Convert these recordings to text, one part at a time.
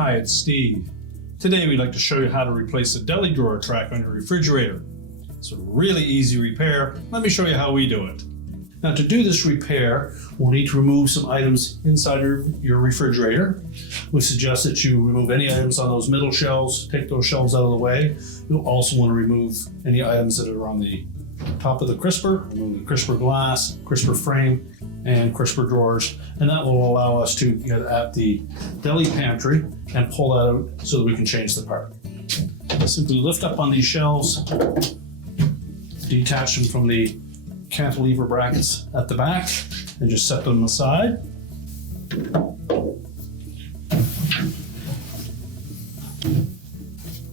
Hi, it's Steve. Today we'd like to show you how to replace the Deli Drawer Track on your refrigerator. It's a really easy repair. Let me show you how we do it. Now to do this repair, we'll need to remove some items inside your refrigerator. We suggest that you remove any items on those middle shelves, take those shelves out of the way. You'll also want to remove any items that are on the top of the crisper, remove the crisper glass, crisper frame, and crisper drawers, and that will allow us to get at the deli pantry and pull that out so that we can change the part. Simply lift up on these shelves, detach them from the cantilever brackets at the back, and just set them aside.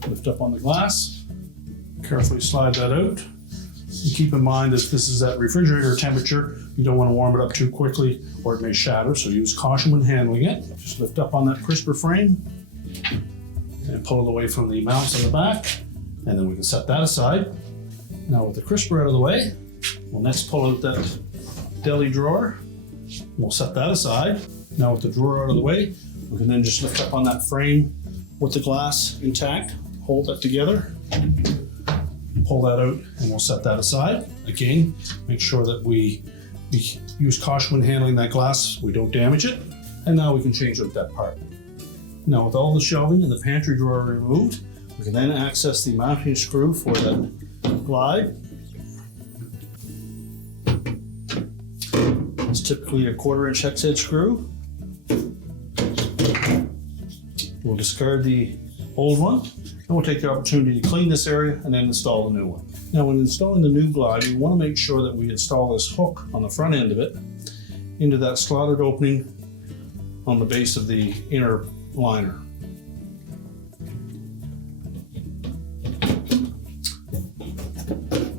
Lift up on the glass, carefully slide that out. And keep in mind that this is at refrigerator temperature. You don't want to warm it up too quickly or it may shatter, so use caution when handling it. Just lift up on that crisper frame and pull it away from the mounts on the back, and then we can set that aside. Now with the crisper out of the way, we'll next pull out that deli drawer. We'll set that aside. Now with the drawer out of the way, we can then just lift up on that frame with the glass intact, hold that together, pull that out, and we'll set that aside. Again, make sure that we use caution when handling that glass, we don't damage it. And now we can change out that part. Now with all the shelving and the pantry drawer removed, we can then access the mounting screw for that glide. It's typically a 1/4-inch hex head screw. We'll discard the old one, and we'll take the opportunity to clean this area and then install the new one. Now when installing the new glide, we want to make sure that we install this hook on the front end of it into that slotted opening on the base of the inner liner.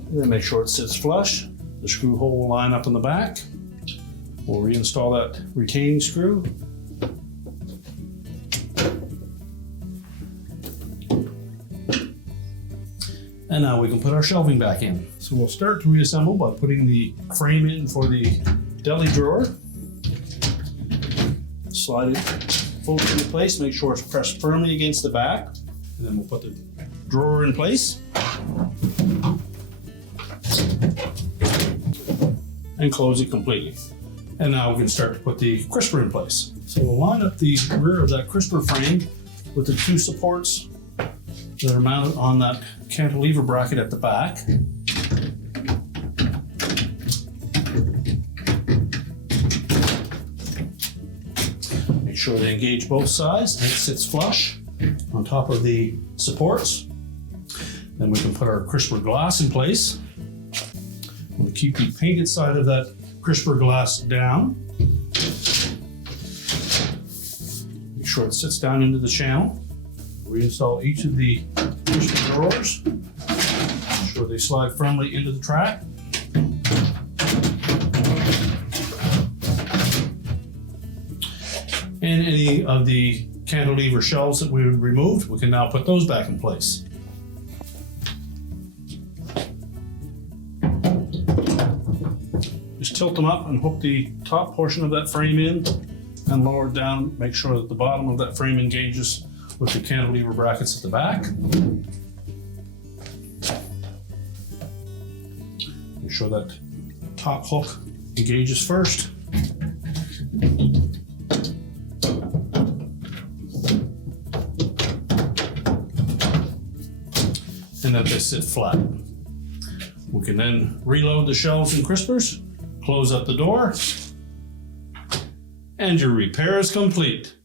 And then make sure it sits flush. The screw hole will line up in the back. We'll reinstall that retaining screw. And now we can put our shelving back in. So we'll start to reassemble by putting the frame in for the deli drawer. Slide it fully into place, make sure it's pressed firmly against the back. And then we'll put the drawer in place. And close it completely. And now we can start to put the crisper in place. So we'll line up the rear of that crisper frame with the two supports that are mounted on that cantilever bracket at the back. Make sure they engage both sides and it sits flush on top of the supports. Then we can put our crisper glass in place. We'll keep the painted side of that crisper glass down. Make sure it sits down into the channel. Reinstall each of the crisper drawers. Make sure they slide firmly into the track. And any of the cantilever shelves that we removed, we can now put those back in place. Just tilt them up and hook the top portion of that frame in and lower it down. Make sure that the bottom of that frame engages with the cantilever brackets at the back. Make sure that top hook engages first. And that they sit flat. We can then reload the shelves and crispers, close up the door, and your repair is complete.